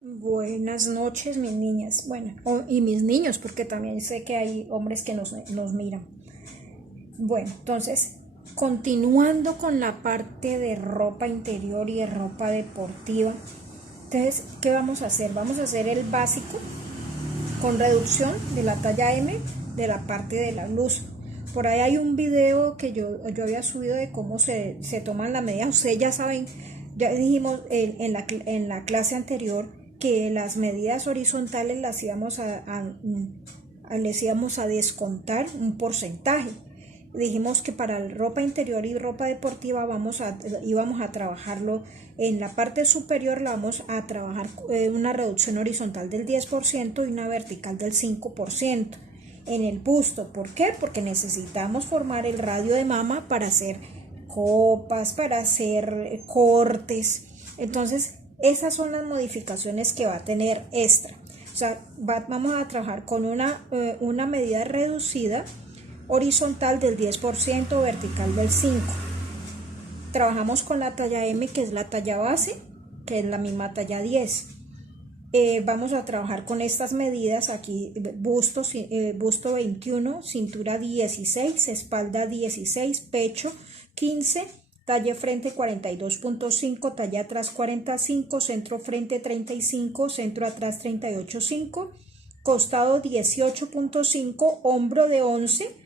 Buenas noches, mis niñas. Bueno, y mis niños, porque también sé que hay hombres que nos miran. Bueno, entonces, continuando con la parte de ropa interior y de ropa deportiva. Entonces, ¿qué vamos a hacer? Vamos a hacer el básico con reducción de la talla M de la parte de la blusa. Por ahí hay un video que yo había subido de cómo se toman las medidas. Ustedes ya saben, ya dijimos en la clase anterior que las medidas horizontales les íbamos a descontar un porcentaje. Dijimos que para la ropa interior y ropa deportiva íbamos a trabajarlo en la parte superior, la vamos a trabajar una reducción horizontal del 10% y una vertical del 5% en el busto. ¿Por qué? Porque necesitamos formar el radio de mama para hacer copas, para hacer cortes. Entonces, esas son las modificaciones que va a tener extra. O sea, vamos a trabajar con una medida reducida horizontal del 10%, vertical del 5%. Trabajamos con la talla M, que es la talla base, que es la misma talla 10. Vamos a trabajar con estas medidas aquí: busto 21, cintura 16, espalda 16, pecho 15, talla frente 42.5, talla atrás 45, centro frente 35, centro atrás 38.5, costado 18.5, hombro de 11,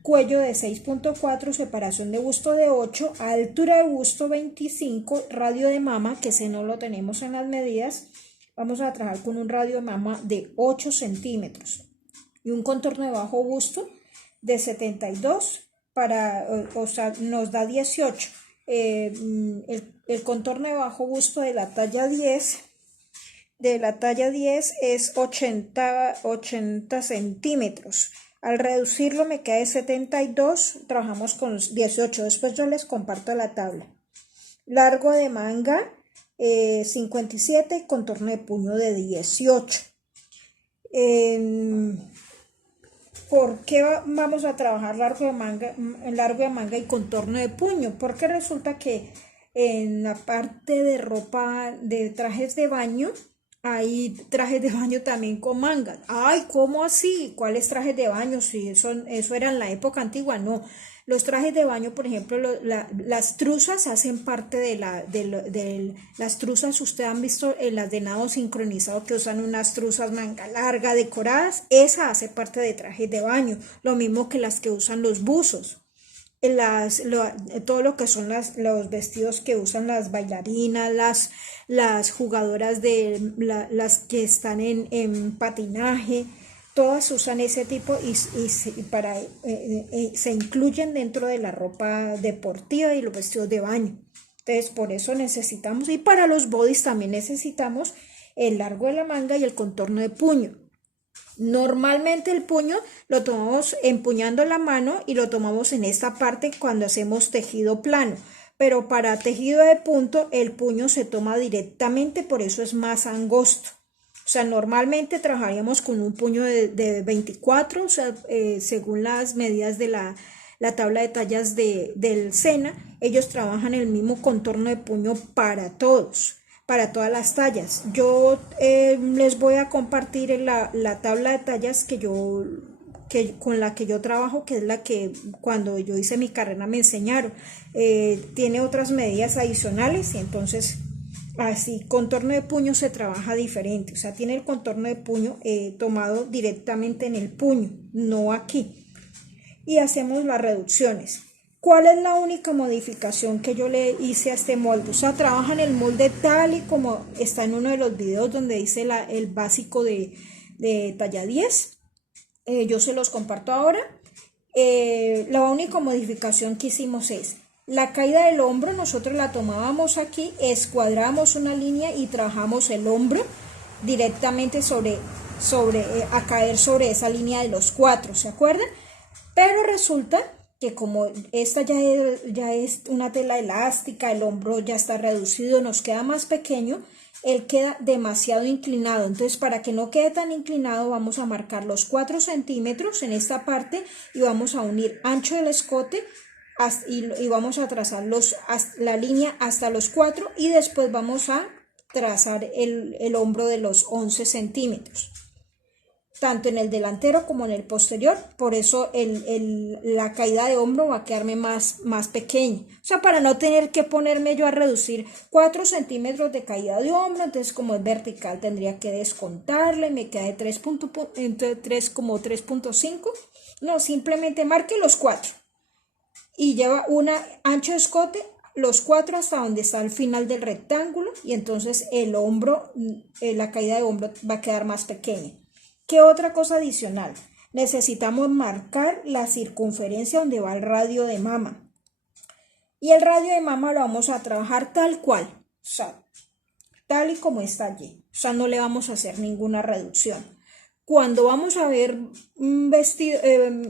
cuello de 6.4, separación de busto de 8, altura de busto 25, radio de mama, que ese no lo tenemos en las medidas. Vamos a trabajar con un radio de mama de 8 centímetros y un contorno de bajo busto de 72 o sea, nos da 18. El contorno de bajo busto de la talla 10 es 80 centímetros. Al reducirlo me queda de 72, trabajamos con 18. Después yo les comparto la tabla. Largo de manga 57, contorno de puño de 18. ¿Por qué vamos a trabajar largo de manga y contorno de puño? Porque resulta que en la parte de ropa de trajes de baño hay trajes de baño también con mangas. Ay, ¿cómo así? ¿Cuáles trajes de baño? Si eso era en la época antigua, no. Los trajes de baño, por ejemplo, las truzas hacen parte las truzas. Ustedes han visto en las de nado sincronizado que usan unas truzas manga larga decoradas. Esa hace parte de trajes de baño, lo mismo que las que usan los buzos. Todo lo que son los vestidos que usan las bailarinas, las jugadoras las que están en patinaje, todas usan ese tipo y se incluyen dentro de la ropa deportiva y los vestidos de baño. Entonces, por eso necesitamos, y para los bodys también necesitamos el largo de la manga y el contorno de puño. Normalmente el puño lo tomamos empuñando la mano y lo tomamos en esta parte cuando hacemos tejido plano, pero para tejido de punto el puño se toma directamente, por eso es más angosto. O sea, normalmente trabajaríamos con un puño de 24, o sea, según las medidas de la tabla de tallas del SENA, ellos trabajan el mismo contorno de puño para todas las tallas. Yo les voy a compartir la tabla de tallas con la que yo trabajo, que es la que cuando yo hice mi carrera me enseñaron. Tiene otras medidas adicionales y entonces así contorno de puño se trabaja diferente. O sea, tiene el contorno de puño tomado directamente en el puño, no aquí. Y hacemos las reducciones. ¿Cuál es la única modificación que yo le hice a este molde? O sea, trabaja en el molde tal y como está en uno de los videos donde dice el básico de talla 10. Yo se los comparto ahora. La única modificación que hicimos es la caída del hombro. Nosotros la tomábamos aquí, escuadrábamos una línea y trabajamos el hombro directamente a caer sobre esa línea de los 4, ¿se acuerdan? Pero resulta que como esta ya es una tela elástica, el hombro ya está reducido, nos queda más pequeño, él queda demasiado inclinado. Entonces, para que no quede tan inclinado, vamos a marcar los 4 centímetros en esta parte y vamos a unir ancho del escote y vamos a trazar la línea hasta los 4 y después vamos a trazar el hombro de los 11 centímetros, tanto en el delantero como en el posterior. Por eso la caída de hombro va a quedarme más pequeña. O sea, para no tener que ponerme yo a reducir 4 centímetros de caída de hombro, entonces como es vertical tendría que descontarle, me queda de 3 como 3.5. No, simplemente marque los 4 y lleva una ancho de escote, los 4 hasta donde está el final del rectángulo, y entonces el hombro, la caída de hombro va a quedar más pequeña. ¿Qué otra cosa adicional? Necesitamos marcar la circunferencia donde va el radio de mama. Y el radio de mama lo vamos a trabajar tal cual, o sea, tal y como está allí. O sea, no le vamos a hacer ninguna reducción. Cuando vamos a ver un vestido,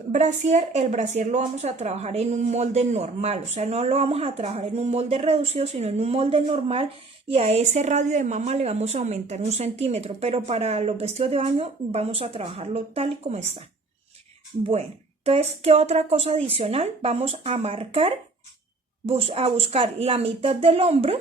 brasier, el brasier lo vamos a trabajar en un molde normal. O sea, no lo vamos a trabajar en un molde reducido, sino en un molde normal. Y a ese radio de mama le vamos a aumentar 1 centímetro, pero para los vestidos de baño vamos a trabajarlo tal y como está. Bueno, entonces, ¿qué otra cosa adicional? Vamos a marcar, a buscar la mitad del hombro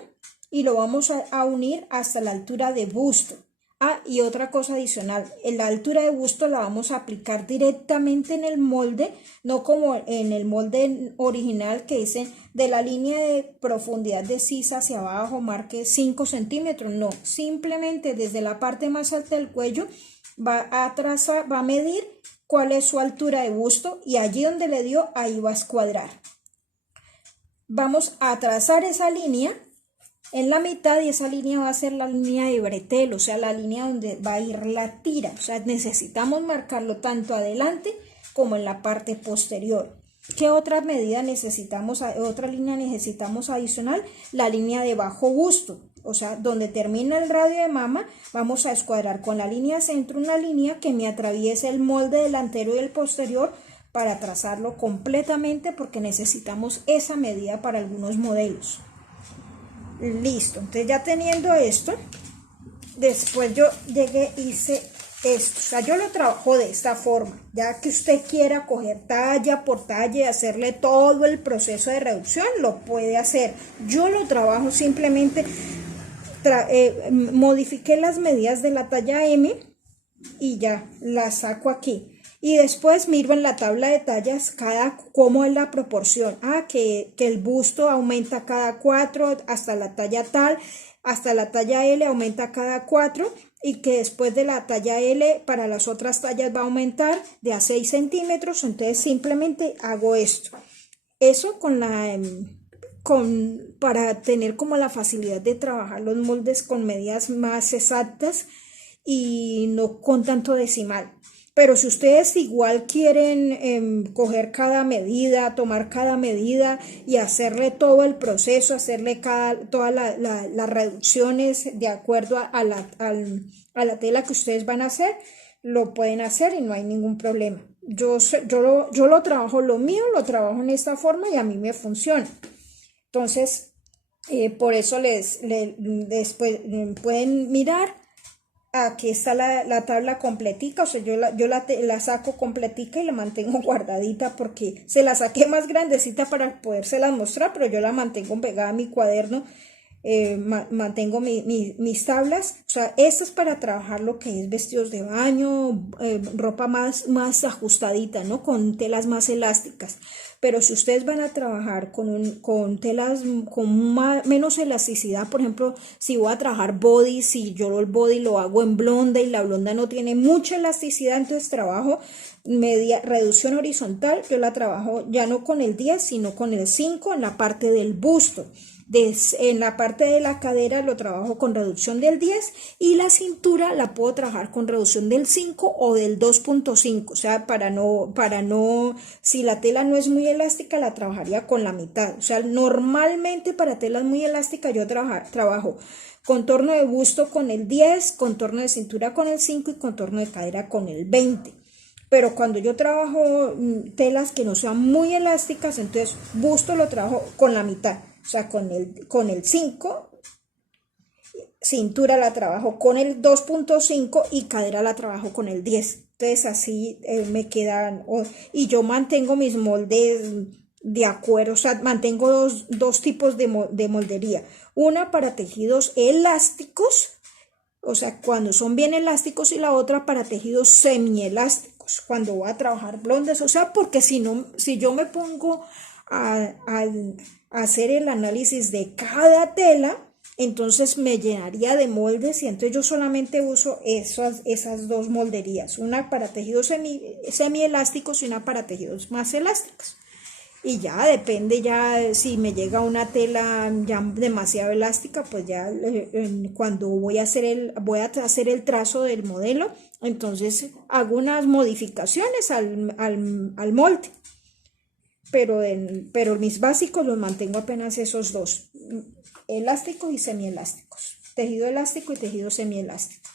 y lo vamos a unir hasta la altura de busto. Ah, y otra cosa adicional, en la altura de busto la vamos a aplicar directamente en el molde, no como en el molde original que dice de la línea de profundidad de sisa hacia abajo, marque 5 centímetros. No, simplemente desde la parte más alta del cuello va a medir cuál es su altura de busto y allí donde le dio, ahí va a escuadrar. Vamos a trazar esa línea en la mitad y esa línea va a ser la línea de bretel, o sea, la línea donde va a ir la tira. O sea, necesitamos marcarlo tanto adelante como en la parte posterior. ¿Qué otra medida necesitamos, otra línea necesitamos adicional? La línea de bajo busto, o sea, donde termina el radio de mama, vamos a escuadrar con la línea centro una línea que me atraviese el molde delantero y el posterior para trazarlo completamente, porque necesitamos esa medida para algunos modelos. Listo, entonces ya teniendo esto, después yo llegué, hice esto, o sea, yo lo trabajo de esta forma. Ya que usted quiera coger talla por talla y hacerle todo el proceso de reducción, lo puede hacer. Yo lo trabajo simplemente, modifiqué las medidas de la talla M y ya las saco aquí. Y después miro en la tabla de tallas cómo es la proporción. Que el busto aumenta cada 4 hasta la talla tal, hasta la talla L aumenta cada 4, y que después de la talla L para las otras tallas va a aumentar de a 6 centímetros. Entonces simplemente hago esto. Eso para tener como la facilidad de trabajar los moldes con medidas más exactas y no con tanto decimal. Pero si ustedes igual quieren coger cada medida, tomar cada medida y hacerle todo el proceso, hacerle todas las reducciones de acuerdo a la tela que ustedes van a hacer, lo pueden hacer y no hay ningún problema. Yo lo trabajo, lo mío lo trabajo en esta forma y a mí me funciona. Entonces, por eso después pueden mirar. Aquí está la tabla completica, o sea, yo la saco completica y la mantengo guardadita porque se la saqué más grandecita para podérselas mostrar, pero yo la mantengo pegada a mi cuaderno, mantengo mis tablas. O sea, esto es para trabajar lo que es vestidos de baño, ropa más ajustadita, ¿no? Con telas más elásticas. Pero si ustedes van a trabajar con telas con menos elasticidad, por ejemplo, si voy a trabajar body, si yo el body lo hago en blonda y la blonda no tiene mucha elasticidad, entonces trabajo reducción horizontal, yo la trabajo ya no con el 10, sino con el 5 en la parte del busto. En la parte de la cadera lo trabajo con reducción del 10 y la cintura la puedo trabajar con reducción del 5 o del 2.5, o sea, para no, si la tela no es muy elástica la trabajaría con la mitad. O sea, normalmente para telas muy elásticas yo trabajo contorno de busto con el 10, contorno de cintura con el 5 y contorno de cadera con el 20. Pero cuando yo trabajo telas que no sean muy elásticas, entonces busto lo trabajo con la mitad. O sea, con el 5, cintura la trabajo con el 2.5 y cadera la trabajo con el 10. Entonces así me quedan, y yo mantengo mis moldes de acuerdo, o sea, mantengo dos tipos de moldería. Una para tejidos elásticos, o sea, cuando son bien elásticos, y la otra para tejidos semielásticos, cuando voy a trabajar blondes, o sea, porque si no, si yo me pongo a hacer el análisis de cada tela, entonces me llenaría de moldes y entonces yo solamente uso esas dos molderías, una para tejidos semielásticos y una para tejidos más elásticos. Y ya depende, ya si me llega una tela ya demasiado elástica, pues ya cuando voy a hacer el trazo del modelo, entonces hago unas modificaciones al molde. Pero mis básicos los mantengo apenas esos dos, elásticos y semielásticos, tejido elástico y tejido semielástico.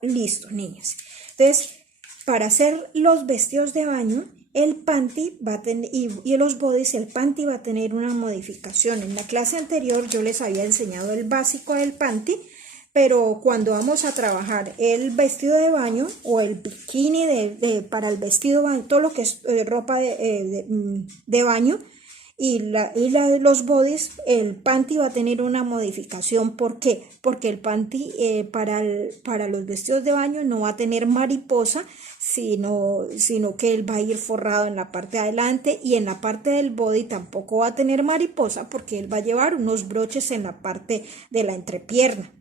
Listo, niñas. Entonces, para hacer los vestidos de baño, el panty va a tener, y los bodies, el panty va a tener una modificación. En la clase anterior yo les había enseñado el básico del panty, pero cuando vamos a trabajar el vestido de baño o el bikini para el vestido de baño, todo lo que es ropa de baño y los bodies, el panty va a tener una modificación. ¿Por qué? Porque el panty para los vestidos de baño no va a tener mariposa, sino que él va a ir forrado en la parte de adelante, y en la parte del body tampoco va a tener mariposa porque él va a llevar unos broches en la parte de la entrepierna.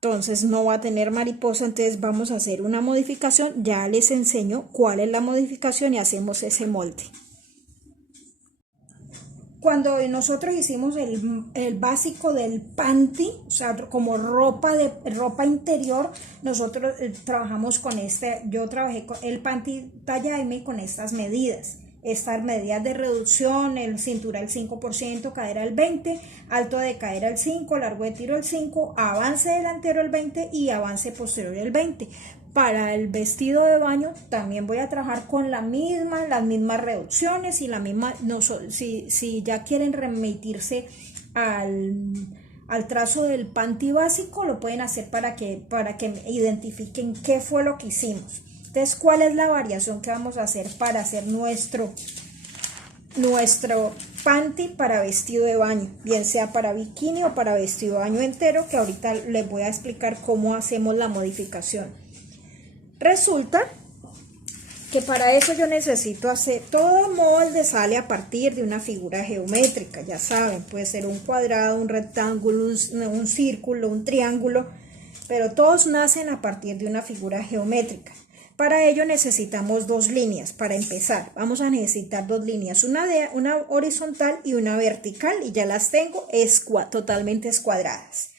Entonces no va a tener mariposa, entonces vamos a hacer una modificación. Ya les enseño cuál es la modificación y hacemos ese molde. Cuando nosotros hicimos el básico del panty, o sea, como ropa interior, nosotros trabajamos con yo trabajé con el panty talla M con estas medidas. Estas medidas de reducción: el cintura el 5%, cadera el 20%, alto de cadera el 5%, largo de tiro el 5%, avance delantero el 20% y avance posterior el 20%. Para el vestido de baño también voy a trabajar con las mismas reducciones y la misma, no, si ya quieren remitirse al trazo del panty básico, lo pueden hacer para que identifiquen qué fue lo que hicimos. Entonces, ¿cuál es la variación que vamos a hacer para hacer nuestro panty para vestido de baño? Bien sea para bikini o para vestido de baño entero, que ahorita les voy a explicar cómo hacemos la modificación. Resulta que para eso yo necesito hacer, todo molde sale a partir de una figura geométrica, ya saben, puede ser un cuadrado, un rectángulo, un círculo, un triángulo, pero todos nacen a partir de una figura geométrica. Para ello necesitamos dos líneas. Para empezar, vamos a necesitar dos líneas, una horizontal y una vertical, y ya las tengo totalmente escuadradas.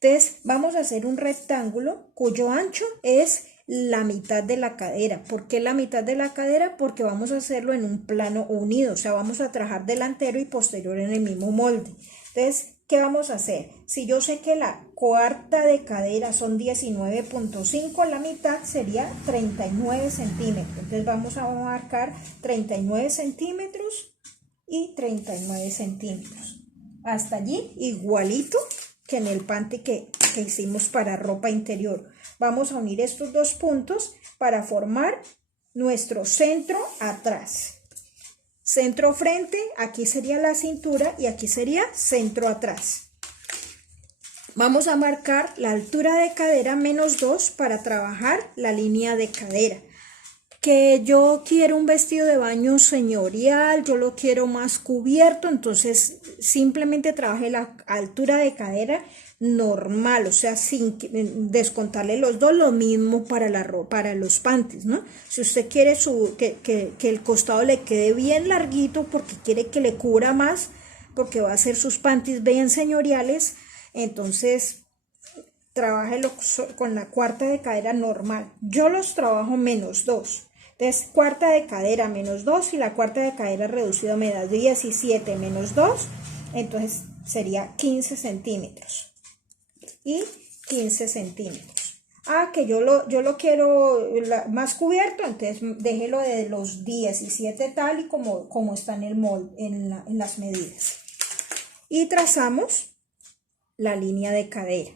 Entonces vamos a hacer un rectángulo cuyo ancho es la mitad de la cadera. ¿Por qué la mitad de la cadera? Porque vamos a hacerlo en un plano unido, o sea, vamos a trabajar delantero y posterior en el mismo molde. Entonces, ¿qué vamos a hacer? Si yo sé que la cuarta de cadera son 19.5, la mitad sería 39 centímetros. Entonces vamos a marcar 39 centímetros y 39 centímetros. Hasta allí igualito que en el panty que hicimos para ropa interior. Vamos a unir estos dos puntos para formar nuestro centro atrás. Centro frente, aquí sería la cintura y aquí sería centro atrás. Vamos a marcar la altura de cadera -2 para trabajar la línea de cadera. Que yo quiero un vestido de baño señorial, yo lo quiero más cubierto, entonces simplemente trabajé la altura de cadera normal, o sea, sin descontarle los dos, lo mismo para para los panties, ¿no? Si usted quiere que el costado le quede bien larguito porque quiere que le cubra más, porque va a hacer sus panties bien señoriales, entonces trabájelo con la cuarta de cadera normal. Yo los trabajo -2. Entonces, cuarta de cadera -2 y la cuarta de cadera reducido me da 17 -2, entonces sería 15 centímetros y 15 centímetros. Que yo lo quiero más cubierto, entonces déjelo de los 17 tal y como está en el molde, en las medidas. Y trazamos la línea de cadera.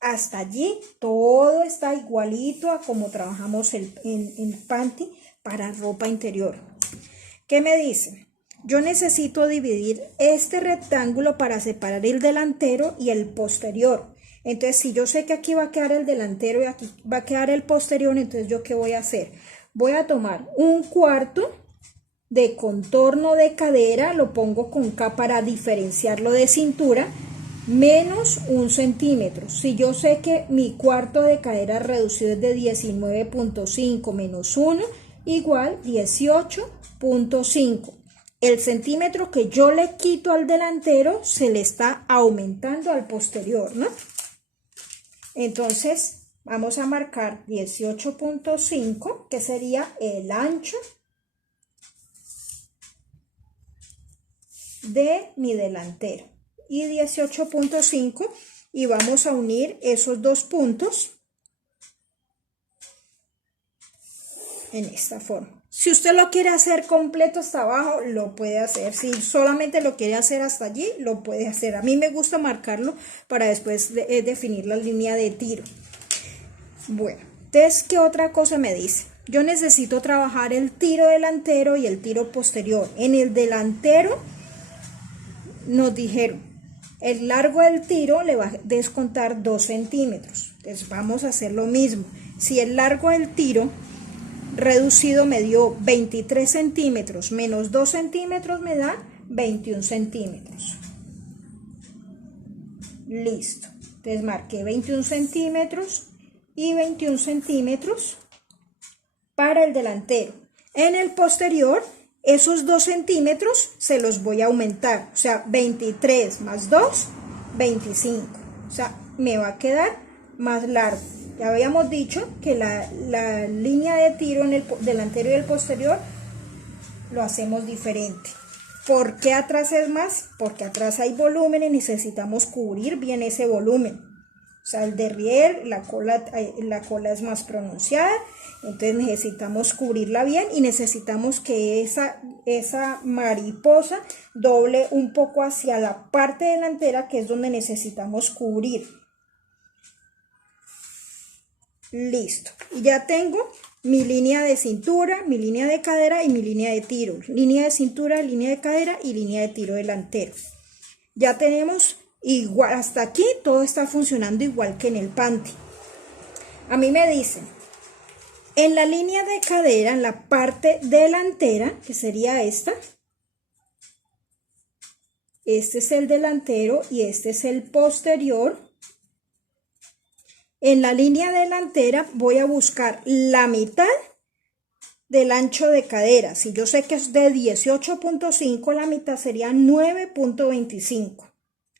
Hasta allí todo está igualito a como trabajamos el panty para ropa interior. ¿Qué me dicen? yo necesito dividir este rectángulo para separar el delantero y el posterior. Entonces, si yo sé que aquí va a quedar el delantero y aquí va a quedar el posterior, entonces ¿yo qué voy a hacer? Voy a tomar 1/4 de contorno de cadera, lo pongo con K para diferenciarlo de cintura, menos 1 centímetro. Si yo sé que mi cuarto de cadera reducido es de 19.5 menos 1, igual 18.5. El centímetro que yo le quito al delantero se le está aumentando al posterior, ¿no? Entonces vamos a marcar 18.5, que sería el ancho de mi delantero, y 18.5, y vamos a unir esos dos puntos en esta forma. Si usted lo quiere hacer completo hasta abajo, lo puede hacer. Si solamente lo quiere hacer hasta allí, lo puede hacer. A mí me gusta marcarlo para después definir la línea de tiro. Bueno, entonces, ¿qué otra cosa me dice? Yo necesito trabajar el tiro delantero y el tiro posterior. En el delantero nos dijeron, el largo del tiro le va a descontar 2 centímetros. Entonces vamos a hacer lo mismo. Si el largo del tiro reducido me dio 23 centímetros menos 2 centímetros me da 21 centímetros. Listo. Entonces marqué 21 centímetros y 21 centímetros para el delantero. En el posterior, esos 2 centímetros se los voy a aumentar. O sea, 23 más 2, 25. O sea, me va a quedar más largo. Ya habíamos dicho que la línea de tiro en el delantero y el posterior lo hacemos diferente. ¿Por qué atrás es más? Porque atrás hay volumen y necesitamos cubrir bien ese volumen. O sea, el derrière, la cola es más pronunciada, entonces necesitamos cubrirla bien y necesitamos que esa mariposa doble un poco hacia la parte delantera, que es donde necesitamos cubrir. Listo, y ya tengo mi línea de cintura, mi línea de cadera y mi línea de tiro. Línea de cintura, línea de cadera y línea de tiro delantero. Ya tenemos igual, hasta aquí todo está funcionando igual que en el panty. A mí me dicen, en la línea de cadera, en la parte delantera, que sería esta, este es el delantero y este es el posterior. En la línea delantera voy a buscar la mitad del ancho de cadera. Si yo sé que es de 18.5, la mitad sería 9.25. O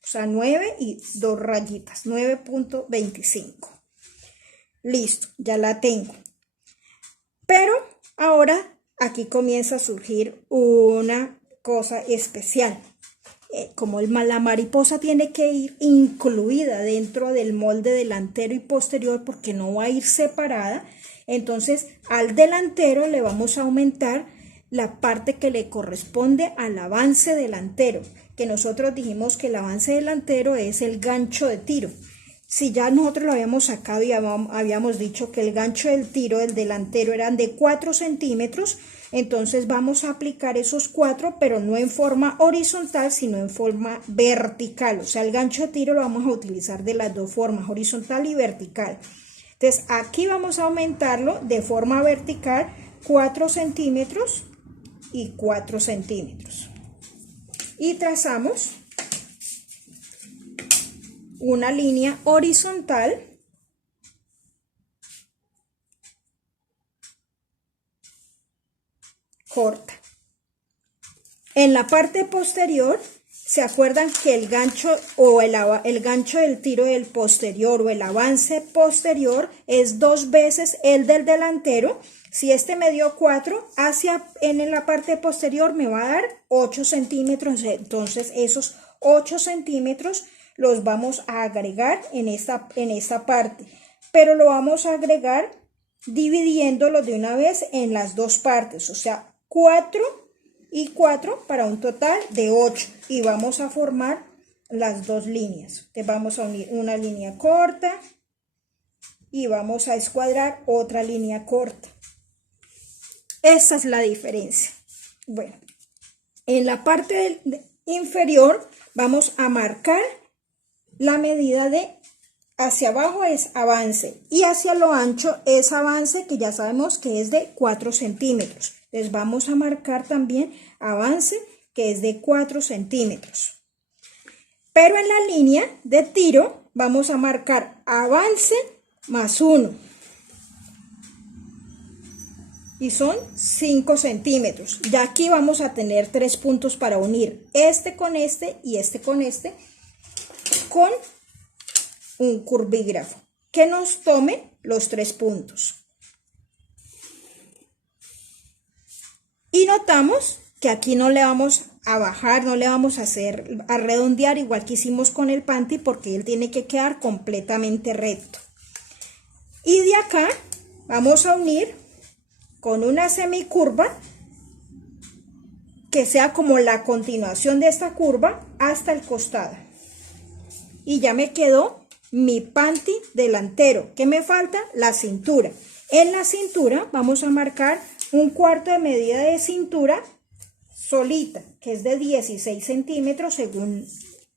sea, 9 y 2 rayitas, 9.25. Listo, ya la tengo. Pero ahora aquí comienza a surgir una cosa especial. Como la mariposa tiene que ir incluida dentro del molde delantero y posterior porque no va a ir separada, entonces al delantero le vamos a aumentar la parte que le corresponde al avance delantero, que nosotros dijimos que el avance delantero es el gancho de tiro. Si ya nosotros lo habíamos sacado y habíamos dicho que el gancho del tiro del delantero eran de 4 centímetros, entonces vamos a aplicar esos 4, pero no en forma horizontal, sino en forma vertical. O sea, el gancho de tiro lo vamos a utilizar de las dos formas, horizontal y vertical. Entonces, aquí vamos a aumentarlo de forma vertical 4 centímetros y 4 centímetros. Y trazamos una línea horizontal corta. En la parte posterior, ¿se acuerdan que el gancho o el gancho del tiro del posterior o el avance posterior es 2 veces el del delantero? Si este me dio 4, en la parte posterior me va a dar 8 centímetros. Entonces esos 8 centímetros los vamos a agregar en esta parte. Pero lo vamos a agregar dividiéndolo de una vez en las dos partes. O sea, 4 y 4 para un total de 8. Y vamos a formar las dos líneas. Entonces vamos a unir una línea corta y vamos a escuadrar otra línea corta. Esa es la diferencia. Bueno, En la parte inferior vamos a marcar la medida de hacia abajo es avance y hacia lo ancho es avance, que ya sabemos que es de 4 centímetros. Les vamos a marcar también avance, que es de 4 centímetros. Pero en la línea de tiro vamos a marcar avance más 1. Y son 5 centímetros. Ya aquí vamos a tener 3 puntos para unir este con este y este con un curvígrafo que nos tome los 3 puntos. Y notamos que aquí no le vamos a bajar, no le vamos a redondear igual que hicimos con el panty, porque él tiene que quedar completamente recto. Y de acá vamos a unir con una semicurva que sea como la continuación de esta curva hasta el costado. Y ya me quedó mi panty delantero. ¿Qué me falta? La cintura. En la cintura vamos a marcar un cuarto de medida de cintura solita, que es de 16 centímetros según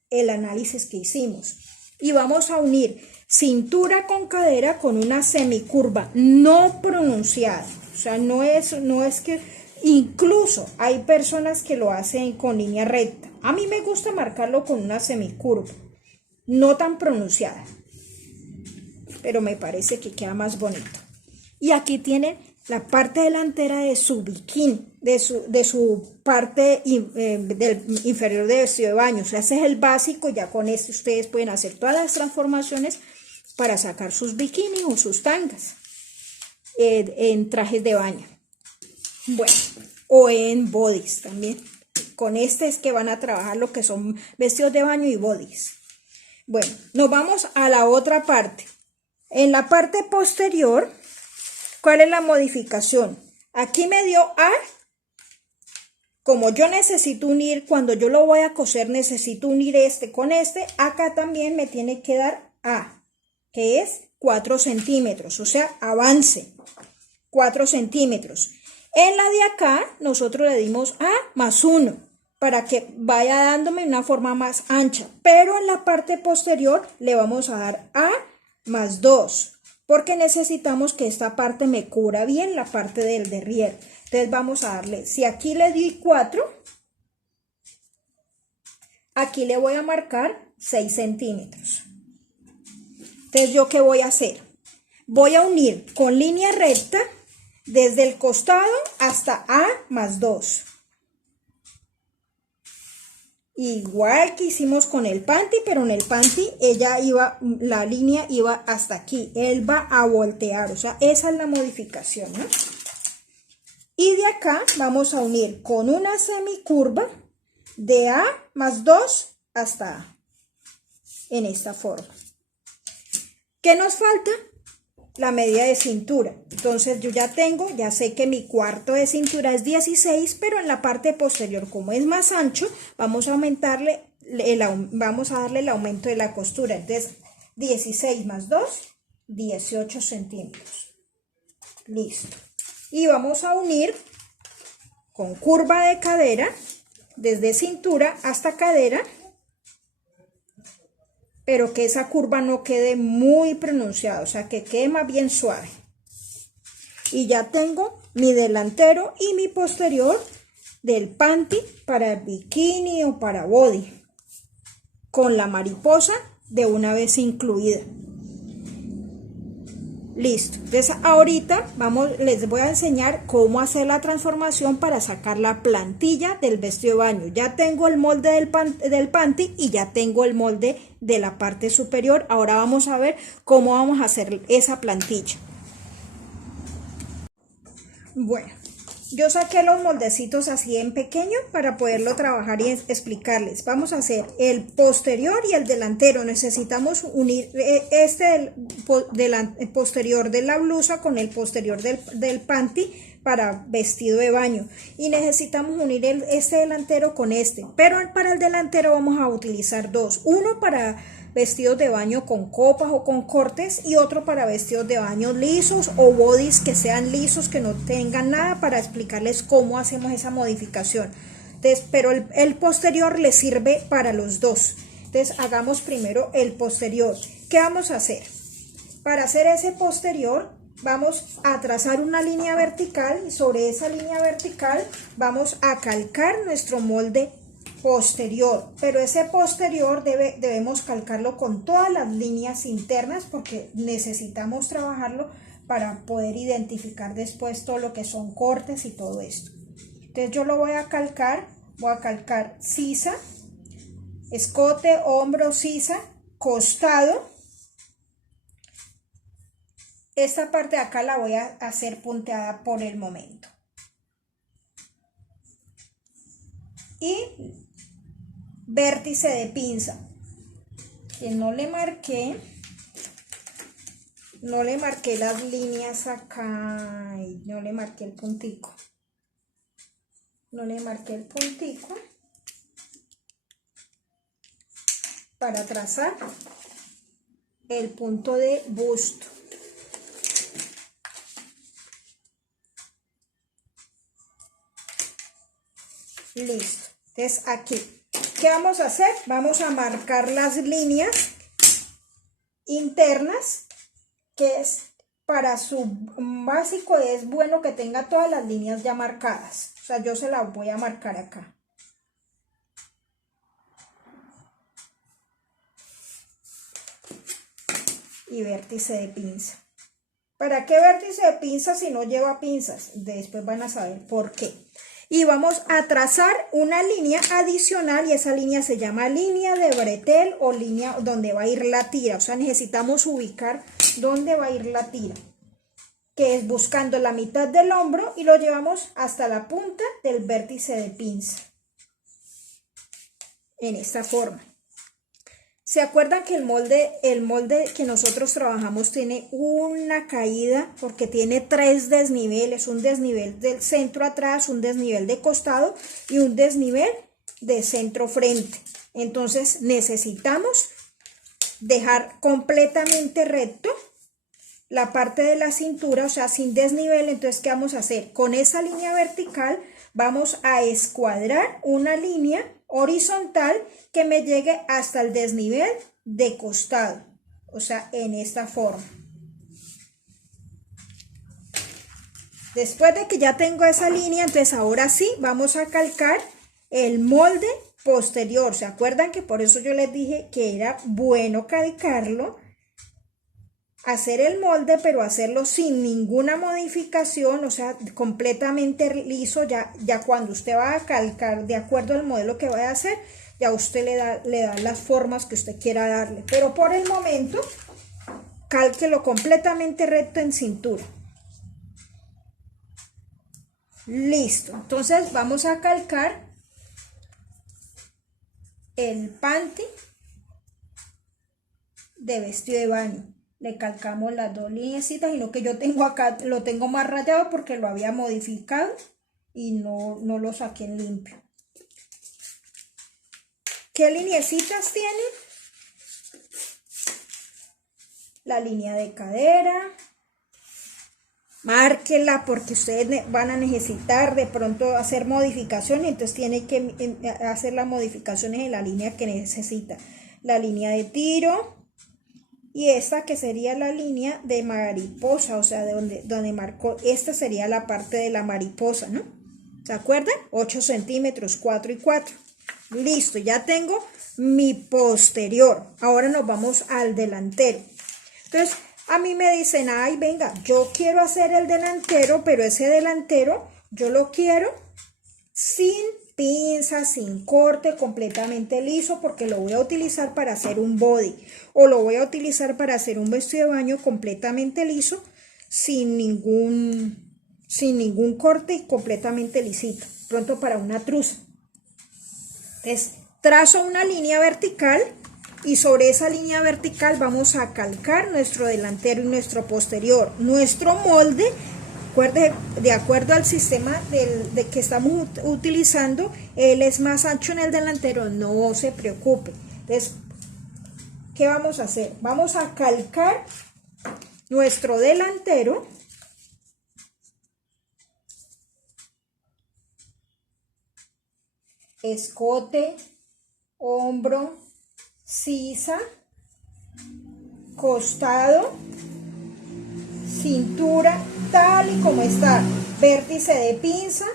el análisis que hicimos. Y vamos a unir cintura con cadera con una semicurva no pronunciada. O sea, no es que incluso hay personas que lo hacen con línea recta. A mí me gusta marcarlo con una semicurva, no tan pronunciada, pero me parece que queda más bonito. Y aquí tiene la parte delantera de su bikini, de su parte del inferior de vestido de baño. O sea, ese es el básico. Ya con este ustedes pueden hacer todas las transformaciones para sacar sus bikinis o sus tangas en trajes de baño. Bueno, o en bodys también. Con este es que van a trabajar lo que son vestidos de baño y bodys. Bueno, nos vamos a la otra parte. En la parte posterior, ¿cuál es la modificación? Aquí me dio A. Como yo necesito unir, cuando yo lo voy a coser, necesito unir este con este. Acá también me tiene que dar A, que es 4 centímetros, o sea, avance 4 centímetros. En la de acá, nosotros le dimos A más 1 para que vaya dándome una forma más ancha. Pero en la parte posterior le vamos a dar A más 2. Porque necesitamos que esta parte me cubra bien la parte del derrière. Entonces vamos a darle, si aquí le di 4, aquí le voy a marcar 6 centímetros. Entonces, ¿yo qué voy a hacer? Voy a unir con línea recta desde el costado hasta A más 2. Igual que hicimos con el panty, pero en el panty la línea iba hasta aquí. Él va a voltear, o sea, esa es la modificación, ¿no? Y de acá vamos a unir con una semicurva de A más 2 hasta A, en esta forma. ¿Qué nos falta? La medida de cintura. Entonces yo ya sé que mi cuarto de cintura es 16, pero en la parte posterior, como es más ancho, vamos a darle el aumento de la costura. Entonces 16 más 2, 18 centímetros. Listo. Y vamos a unir con curva de cadera, desde cintura hasta cadera, pero que esa curva no quede muy pronunciada, o sea, que quede más bien suave. Y ya tengo mi delantero y mi posterior del panty para el bikini o para body, con la mariposa de una vez incluida. Listo. Entonces ahorita les voy a enseñar cómo hacer la transformación para sacar la plantilla del vestido de baño. Ya tengo el molde del panty y ya tengo el molde de la parte superior. Ahora vamos a ver cómo vamos a hacer esa plantilla. Bueno, yo saqué los moldecitos así en pequeño para poderlo trabajar y explicarles. Vamos a hacer el posterior y el delantero. Necesitamos unir el posterior de la blusa con el posterior del panty para vestido de baño. Y necesitamos unir este delantero con este. Pero para el delantero vamos a utilizar dos. Uno para vestidos de baño con copas o con cortes y otro para vestidos de baño lisos o bodys que sean lisos, que no tengan nada, para explicarles cómo hacemos esa modificación. Entonces, pero el posterior le sirve para los dos. Entonces hagamos primero el posterior. ¿Qué vamos a hacer? Para hacer ese posterior vamos a trazar una línea vertical y sobre esa línea vertical vamos a calcar nuestro molde posterior, pero ese posterior debemos calcarlo con todas las líneas internas porque necesitamos trabajarlo para poder identificar después todo lo que son cortes y todo esto. Entonces yo lo voy a calcar sisa, escote, hombro, sisa, costado. Esta parte de acá la voy a hacer punteada por el momento. Y vértice de pinza, que no le marqué las líneas acá, y no le marqué el puntico. Para trazar el punto de busto. Listo. Entonces aquí, ¿qué vamos a hacer? Vamos a marcar las líneas internas, que es para su básico, es bueno que tenga todas las líneas ya marcadas. O sea, yo se las voy a marcar acá. Y vértice de pinza. ¿Para qué vértice de pinza si no lleva pinzas? Después van a saber por qué. Y vamos a trazar una línea adicional y esa línea se llama línea de bretel o línea donde va a ir la tira. O sea, necesitamos ubicar dónde va a ir la tira, que es buscando la mitad del hombro y lo llevamos hasta la punta del vértice de pinza. En esta forma. ¿Se acuerdan que el molde que nosotros trabajamos tiene una caída porque tiene 3 desniveles? Un desnivel del centro atrás, un desnivel de costado y un desnivel de centro frente. Entonces necesitamos dejar completamente recto la parte de la cintura, o sea, sin desnivel. Entonces, ¿qué vamos a hacer? Con esa línea vertical vamos a escuadrar una línea horizontal que me llegue hasta el desnivel de costado, o sea, en esta forma. Después de que ya tengo esa línea, entonces ahora sí vamos a calcar el molde posterior. ¿Se acuerdan que por eso yo les dije que era bueno calcarlo? Hacer el molde, pero hacerlo sin ninguna modificación, o sea, completamente liso. Ya cuando usted va a calcar de acuerdo al modelo que vaya a hacer, ya usted le da las formas que usted quiera darle. Pero por el momento, cálquelo completamente recto en cintura. Listo. Entonces vamos a calcar el panty de vestido de baño. Le calcamos las dos lineecitas, y lo que yo tengo acá lo tengo más rayado porque lo había modificado y no lo saqué en limpio. ¿Qué lineecitas tiene? La línea de cadera. Márquela porque ustedes van a necesitar de pronto hacer modificaciones, entonces tiene que hacer las modificaciones en la línea que necesita. La línea de tiro. Y esta que sería la línea de mariposa, o sea, de donde marcó, esta sería la parte de la mariposa, ¿no? ¿Se acuerdan? 8 centímetros, 4 y 4. Listo, ya tengo mi posterior. Ahora nos vamos al delantero. Entonces, a mí me dicen, ay, venga, yo quiero hacer el delantero, pero ese delantero yo lo quiero sin pinza, sin corte, completamente liso, porque lo voy a utilizar para hacer un body o lo voy a utilizar para hacer un vestido de baño completamente liso, sin ningún corte y completamente lisito, pronto para una truza. Entonces trazo una línea vertical y sobre esa línea vertical vamos a calcar nuestro delantero y nuestro posterior. Nuestro molde, de acuerdo al sistema de que estamos utilizando, él es más ancho en el delantero, no se preocupe. Entonces, ¿qué vamos a hacer? Vamos a calcar nuestro delantero escote, hombro, sisa, costado, cintura, tal y como está, vértice de pinza,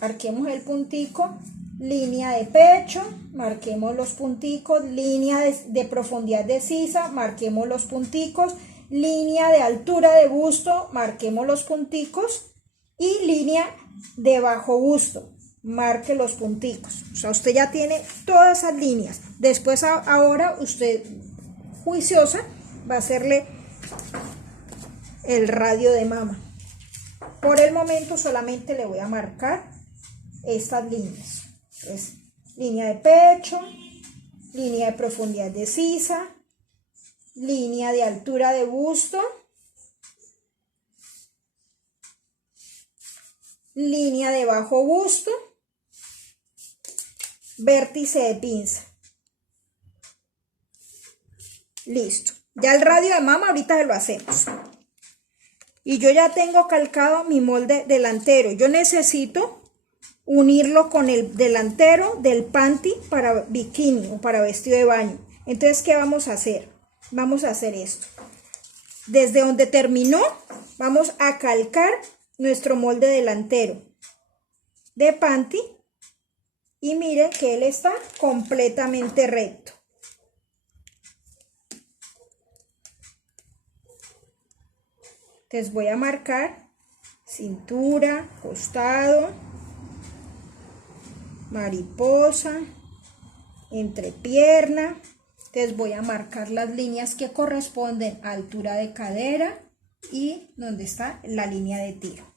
marquemos el puntico, línea de pecho, marquemos los punticos, línea de profundidad de sisa, marquemos los punticos, línea de altura de busto, marquemos los punticos y línea de bajo busto, marque los punticos. O sea, usted ya tiene todas esas líneas. Después, ahora usted, juiciosa, va a hacerle el radio de mama. Por el momento solamente le voy a marcar estas líneas. Entonces, línea de pecho, línea de profundidad de sisa, línea de altura de busto, línea de bajo busto, vértice de pinza. Listo. Ya el radio de mama ahorita lo hacemos. Y yo ya tengo calcado mi molde delantero. Yo necesito unirlo con el delantero del panty para bikini o para vestido de baño. Entonces, ¿qué vamos a hacer? Vamos a hacer esto. Desde donde terminó, vamos a calcar nuestro molde delantero de panty y mire que él está completamente recto. Entonces voy a marcar cintura, costado, mariposa, entrepierna. Entonces voy a marcar las líneas que corresponden a altura de cadera y donde está la línea de tiro.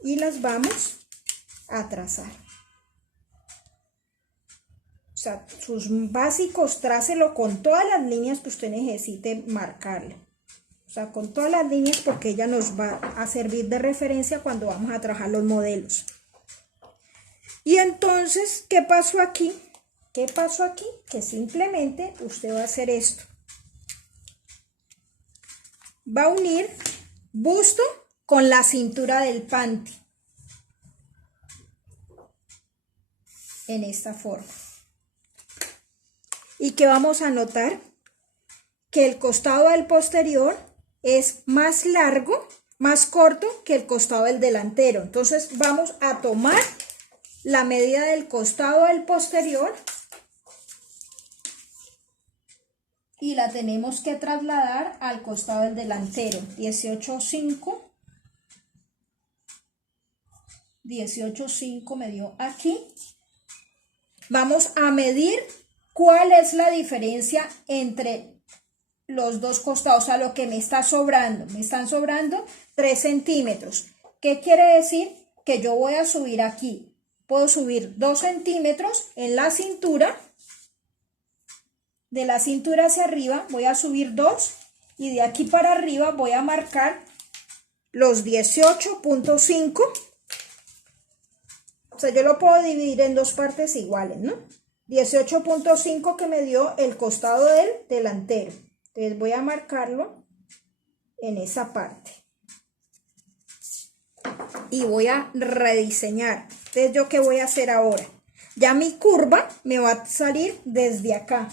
Y las vamos a trazar. O sea, sus básicos trácelo con todas las líneas que usted necesite marcarle. O sea, con todas las líneas, porque ella nos va a servir de referencia cuando vamos a trabajar los modelos. Y entonces, ¿qué pasó aquí? ¿Qué pasó aquí? Que simplemente usted va a hacer esto. Va a unir busto con la cintura del panty. En esta forma. Y que vamos a notar que el costado del posterior es más largo, más corto que el costado del delantero. Entonces vamos a tomar la medida del costado del posterior y la tenemos que trasladar al costado del delantero. 18.5. 18.5 me dio aquí. Vamos a medir cuál es la diferencia entre los dos costados, o sea, lo que me está sobrando. Me están sobrando 3 centímetros. ¿Qué quiere decir? Que yo voy a subir aquí. Puedo subir 2 centímetros en la cintura. De la cintura hacia arriba voy a subir 2. Y de aquí para arriba voy a marcar los 18.5. O sea, yo lo puedo dividir en dos partes iguales, ¿no? 18.5 que me dio el costado del delantero. Entonces voy a marcarlo en esa parte. Y voy a rediseñar. Entonces, ¿yo qué voy a hacer ahora? Ya mi curva me va a salir desde acá.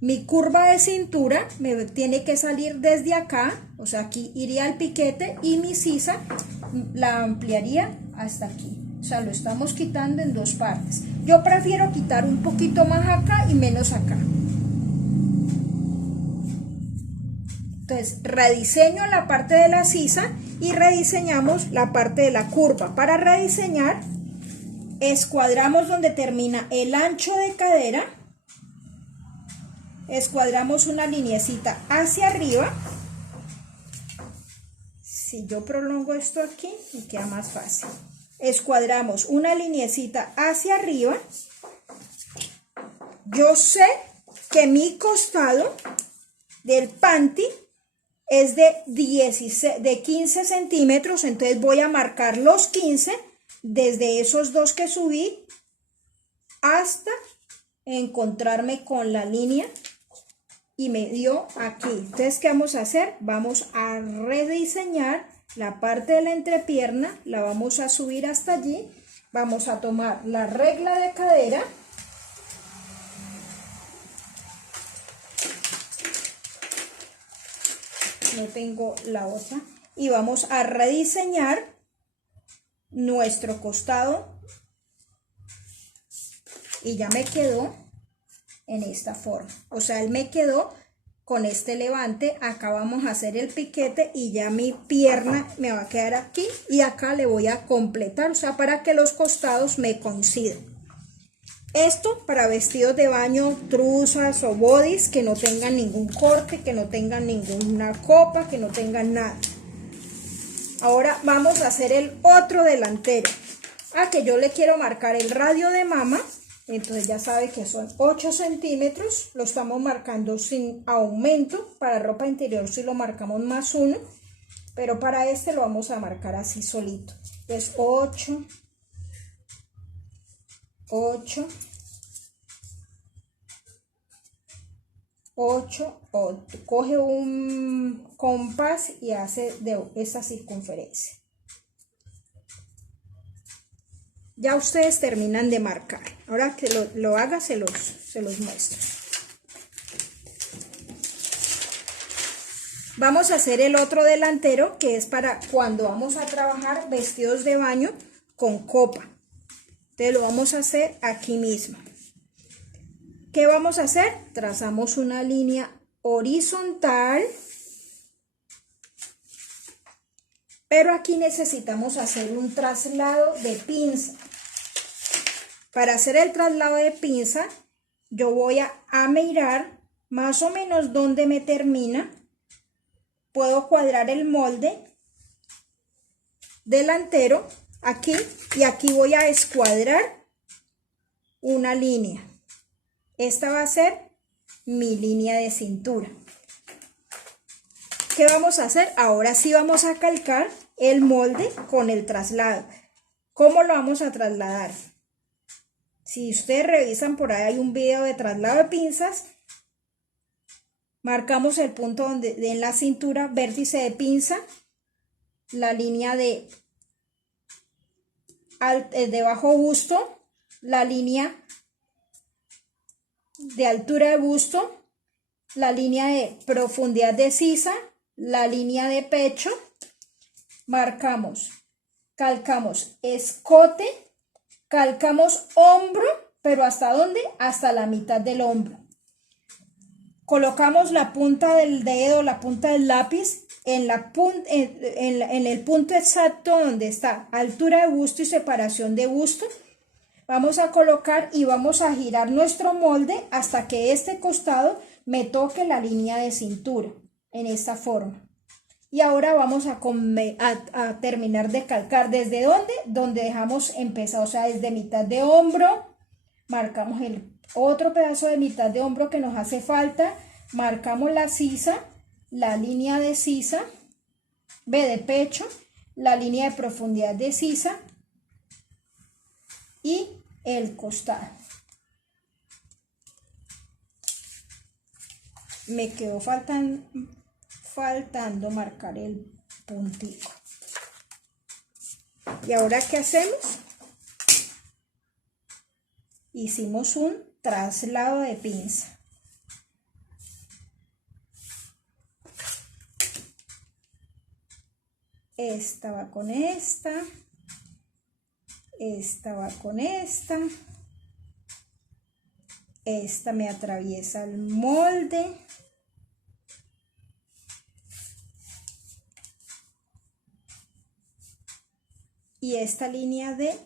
Mi curva de cintura me tiene que salir desde acá. O sea, aquí iría el piquete y mi sisa la ampliaría hasta aquí. O sea, lo estamos quitando en dos partes. Yo prefiero quitar un poquito más acá y menos acá. Entonces, rediseño la parte de la sisa y rediseñamos la parte de la curva. Para rediseñar, escuadramos donde termina el ancho de cadera. Escuadramos una lineecita hacia arriba. Si yo prolongo esto aquí, me queda más fácil. Escuadramos una lineecita hacia arriba. Yo sé que mi costado del panty es de 15 centímetros, entonces voy a marcar los 15 desde esos dos que subí hasta encontrarme con la línea y me dio aquí. Entonces, ¿qué vamos a hacer? Vamos a rediseñar la parte de la entrepierna, la vamos a subir hasta allí. Vamos a tomar la regla de cadera. No tengo la otra. Y vamos a rediseñar nuestro costado. Y ya me quedó en esta forma. O sea, él me quedó con este levante. Acá vamos a hacer el piquete y ya mi pierna me va a quedar aquí. Y acá le voy a completar, o sea, para que los costados me coincidan. Esto para vestidos de baño, truzas o bodys que no tengan ningún corte, que no tengan ninguna copa, que no tengan nada. Ahora vamos a hacer el otro delantero. Que yo le quiero marcar el radio de mama. Entonces ya sabe que son 8 centímetros. Lo estamos marcando sin aumento. Para ropa interior sí lo marcamos más 1. Pero para este lo vamos a marcar así solito. Es 8, 8, 8, 8. Coge un compás y hace de esa circunferencia. Ya ustedes terminan de marcar. Ahora que lo haga, se los muestro. Vamos a hacer el otro delantero, que es para cuando vamos a trabajar vestidos de baño con copa. Entonces lo vamos a hacer aquí mismo. ¿Qué vamos a hacer? Trazamos una línea horizontal. Pero aquí necesitamos hacer un traslado de pinza. Para hacer el traslado de pinza, yo voy a mirar más o menos dónde me termina. Puedo cuadrar el molde delantero aquí y aquí voy a escuadrar una línea. Esta va a ser mi línea de cintura. ¿Qué vamos a hacer? Ahora sí vamos a calcar el molde con el traslado. ¿Cómo lo vamos a trasladar? Si ustedes revisan por ahí hay un video de traslado de pinzas. Marcamos el punto donde en la cintura, vértice de pinza, la línea de bajo busto, la línea de altura de busto, la línea de profundidad de sisa, la línea de pecho, marcamos, calcamos escote, calcamos hombro, pero ¿hasta dónde? Hasta la mitad del hombro. Colocamos la punta del dedo, la punta del lápiz en el punto exacto donde está altura de busto y separación de busto. Vamos a colocar y vamos a girar nuestro molde hasta que este costado me toque la línea de cintura, en esta forma. Y ahora vamos a terminar de calcar. ¿Desde dónde? Donde dejamos empezar, o sea, desde mitad de hombro, marcamos el otro pedazo de mitad de hombro que nos hace falta, marcamos la sisa, la línea de sisa, B de pecho, la línea de profundidad de sisa y el costado. Me quedó faltando marcar el puntito. ¿Y ahora qué hacemos? Hicimos un traslado de pinza. Esta va con esta. Esta va con esta. Esta me atraviesa el molde. Y esta línea de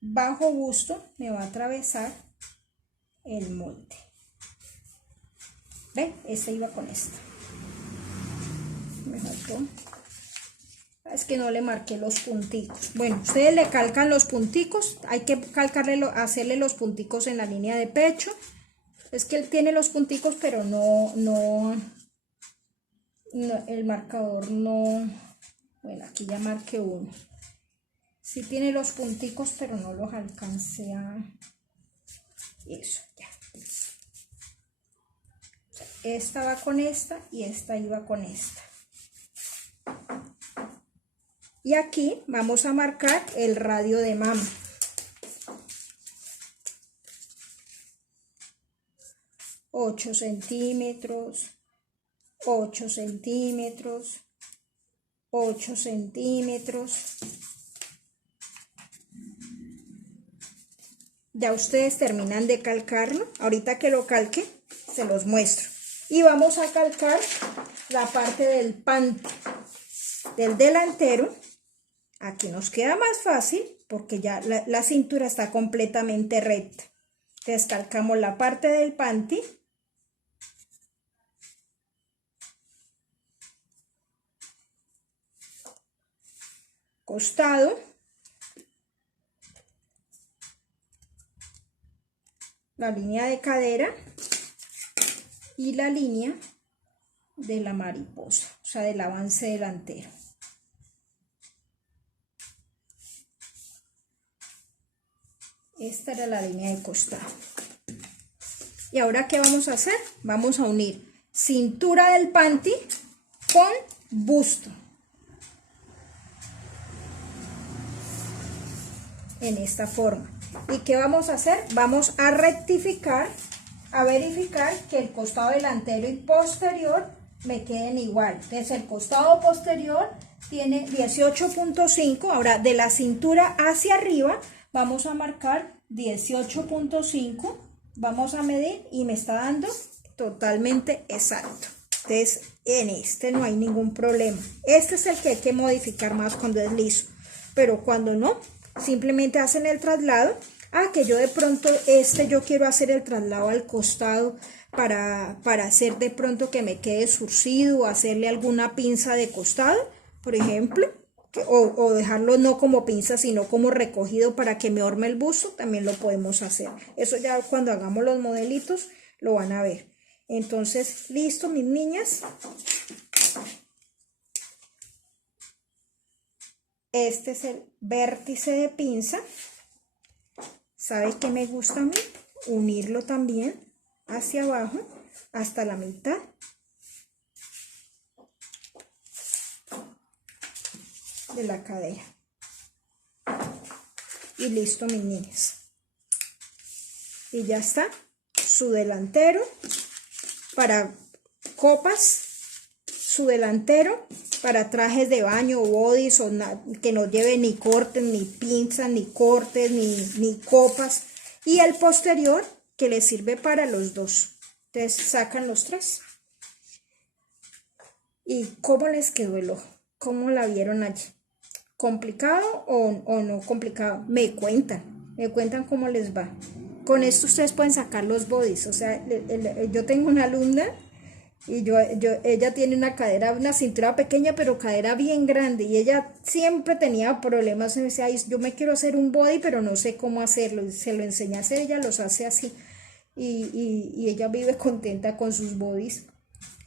bajo busto me va a atravesar el molde. ¿Ve? Esta iba con esta. Me faltó. Es que no le marqué los punticos. Bueno, ustedes le calcan los punticos. Hay que hacerle los punticos en la línea de pecho. Es que él tiene los punticos, pero no el marcador no. Bueno, aquí ya marqué uno. Sí tiene los punticos, pero no los alcancé a. Eso, ya. Esta va con esta y esta iba con esta. Y aquí vamos a marcar el radio de mama. 8 centímetros, 8 centímetros, 8 centímetros. Ya ustedes terminan de calcarlo. Ahorita que lo calque, se los muestro. Y vamos a calcar la parte del panty del delantero. Aquí nos queda más fácil porque ya la cintura está completamente recta. Entonces calcamos la parte del panty. Costado. La línea de cadera. Y la línea de la mariposa, o sea, del avance delantero. Esta era la línea de costado. Y ahora, ¿qué vamos a hacer? Vamos a unir cintura del panty con busto. En esta forma. ¿Y qué vamos a hacer? Vamos a rectificar, a verificar que el costado delantero y posterior me queden igual. Entonces el costado posterior tiene 18.5. Ahora de la cintura hacia arriba vamos a marcar 18.5. Vamos a medir y me está dando totalmente exacto. Entonces en este no hay ningún problema. Este es el que hay que modificar más cuando es liso. Pero cuando no, simplemente hacen el traslado. Que yo de pronto yo quiero hacer el traslado al costado para hacer de pronto que me quede surcido o hacerle alguna pinza de costado, por ejemplo, o dejarlo no como pinza sino como recogido para que me horme el busto, también lo podemos hacer. Eso ya cuando hagamos los modelitos lo van a ver. Entonces, listo, mis niñas. Este es el vértice de pinza. ¿Sabe qué me gusta a mí? Unirlo también hacia abajo hasta la mitad. De la cadera. Y listo, mis niñas. Y ya está su delantero para copas, su delantero para trajes de baño, bodys, o que no lleve ni cortes, ni pinzas, ni cortes, ni copas. Y el posterior que le sirve para los dos. Entonces sacan los tres. ¿Y cómo les quedó el ojo? ¿Cómo la vieron allí? ¿Complicado o no complicado? Me cuentan cómo les va. Con esto ustedes pueden sacar los bodys. O sea, yo tengo una alumna y ella tiene una cintura pequeña, pero cadera bien grande. Y ella siempre tenía problemas. Me decía, yo me quiero hacer un body, pero no sé cómo hacerlo. Se lo enseña a hacer, ella los hace así. Y ella vive contenta con sus bodys.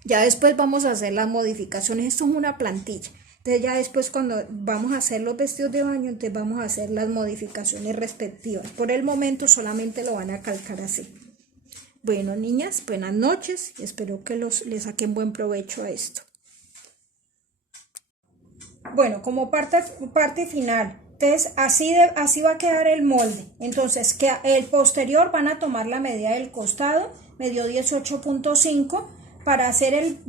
Ya después vamos a hacer las modificaciones. Esto es una plantilla. Entonces ya después cuando vamos a hacer los vestidos de baño, entonces vamos a hacer las modificaciones respectivas. Por el momento solamente lo van a calcar así. Bueno, niñas, buenas noches y espero que les saquen buen provecho a esto. Bueno, como parte final, entonces así va a quedar el molde. Entonces, que el posterior van a tomar la medida del costado, me dio 18.5 para hacer el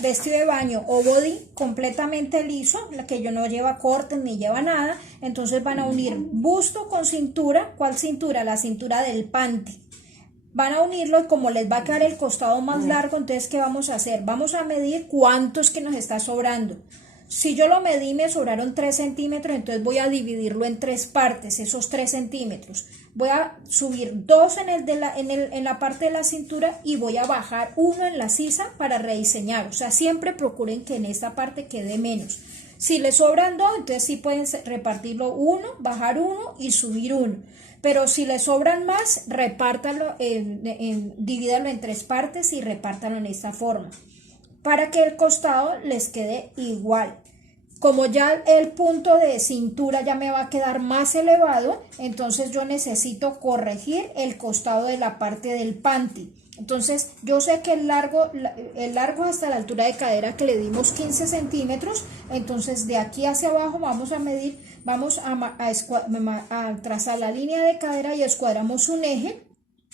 vestido de baño o body completamente liso, la que yo no lleva cortes ni lleva nada. Entonces van a unir busto con cintura. ¿Cuál cintura? La cintura del panty. Van a unirlo y como les va a quedar el costado más largo, entonces ¿qué vamos a hacer? Vamos a medir cuánto es que nos está sobrando. Si yo lo medí y me sobraron 3 centímetros, entonces voy a dividirlo en 3 partes, esos 3 centímetros. Voy a subir 2 en la parte de la cintura y voy a bajar 1 en la sisa para rediseñar. O sea, siempre procuren que en esta parte quede menos. Si les sobran 2, entonces sí pueden repartirlo 1, bajar 1 y subir 1. Pero si les sobran más, repártanlo, divídalo en 3 partes y repártanlo en esta forma, para que el costado les quede igual. como ya el punto de cintura ya me va a quedar más elevado, entonces yo necesito corregir el costado de la parte del panty. Entonces yo sé que el largo hasta la altura de cadera que le dimos 15 centímetros, entonces de aquí hacia abajo vamos a medir, vamos a trazar la línea de cadera y escuadramos un eje.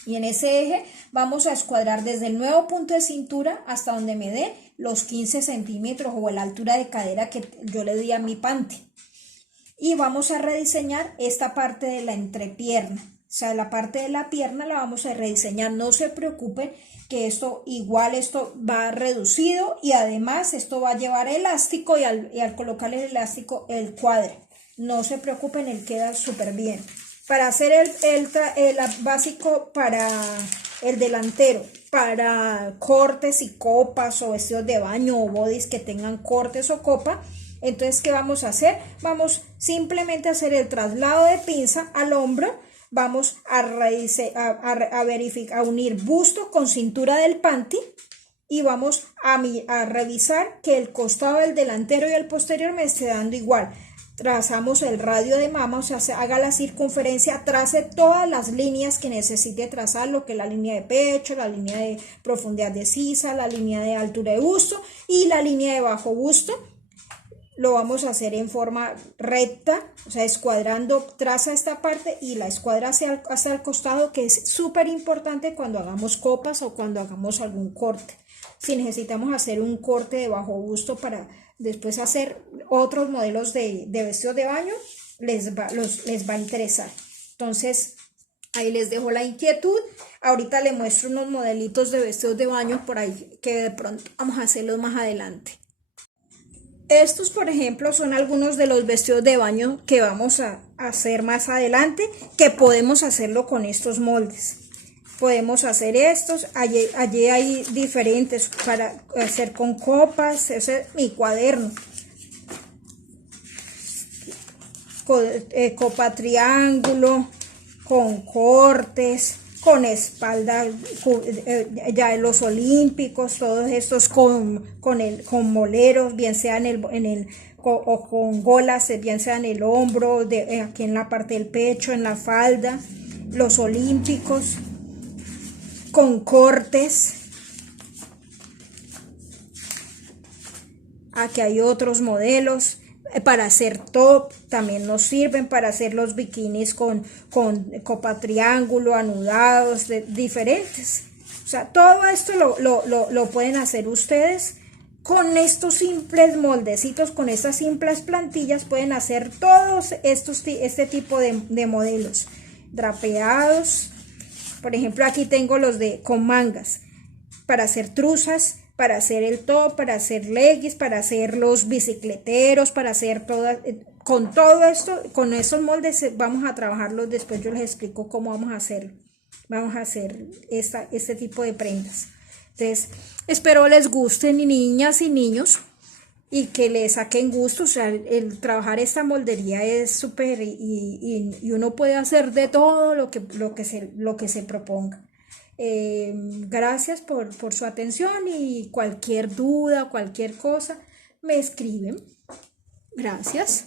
Y en ese eje vamos a escuadrar desde el nuevo punto de cintura hasta donde me dé los 15 centímetros o la altura de cadera que yo le di a mi panty. Y vamos a rediseñar esta parte de la entrepierna. O sea, la parte de la pierna la vamos a rediseñar. No se preocupen que esto va reducido y además esto va a llevar elástico y al colocar el elástico el cuadra. No se preocupen, él queda súper bien. Para hacer el básico para el delantero, para cortes y copas o vestidos de baño o bodys que tengan cortes o copa, entonces ¿qué vamos a hacer? Vamos simplemente a hacer el traslado de pinza al hombro, vamos a verificar, a unir busto con cintura del panty y vamos a revisar que el costado del delantero y el posterior me esté dando igual. Trazamos el radio de mama, o sea, haga la circunferencia, trace todas las líneas que necesite trazar, lo que es la línea de pecho, la línea de profundidad de sisa, la línea de altura de busto y la línea de bajo busto. Lo vamos a hacer en forma recta, o sea, escuadrando, traza esta parte y la escuadra hacia el costado, que es súper importante cuando hagamos copas o cuando hagamos algún corte. Si necesitamos hacer un corte de bajo busto para después hacer otros modelos de vestidos de baño, les va a interesar. Entonces, ahí les dejo la inquietud. Ahorita les muestro unos modelitos de vestidos de baño por ahí que de pronto vamos a hacerlos más adelante. Estos, por ejemplo, son algunos de los vestidos de baño que vamos a hacer más adelante, que podemos hacerlo con estos moldes. Podemos hacer estos, allí hay diferentes para hacer con copas, ese es mi cuaderno. Copa triángulo, con cortes, con espalda, ya en los olímpicos, todos estos con moleros, bien sea o con golas, bien sea en el hombro, aquí en la parte del pecho, en la falda, los olímpicos, con cortes. Aquí hay otros modelos para hacer top, también nos sirven para hacer los bikinis con copa triángulo, anudados, diferentes. O sea, todo esto lo pueden hacer ustedes con estos simples moldecitos, con estas simples plantillas, pueden hacer todos este tipo de modelos drapeados. Por ejemplo, aquí tengo los con mangas para hacer truzas, para hacer el top, para hacer leggings, para hacer los bicicleteros, para hacer con todo esto, con esos moldes vamos a trabajarlos. Después yo les explico cómo vamos a hacer este tipo de prendas. Entonces, espero les gusten, niñas y niños, y que le saquen gusto. O sea, el trabajar esta moldería es súper y uno puede hacer de todo lo que se proponga. Gracias por su atención, y cualquier duda, cualquier cosa, me escriben. Gracias.